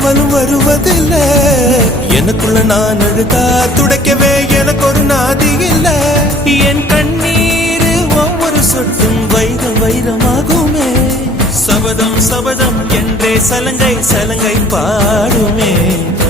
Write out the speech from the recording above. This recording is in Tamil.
அவளும் வருவதில்ல. எனக்குள்ள நான் அழுதா துடைக்கவே எனக்கு ஒரு நாதி இல்ல. என் கண்ணீர் ஒவ்வொரு சொட்டும் வைரம் வைரமாகுமே. சபதம் சபதம் என்றே சலங்கை சலங்கை பாடுமே.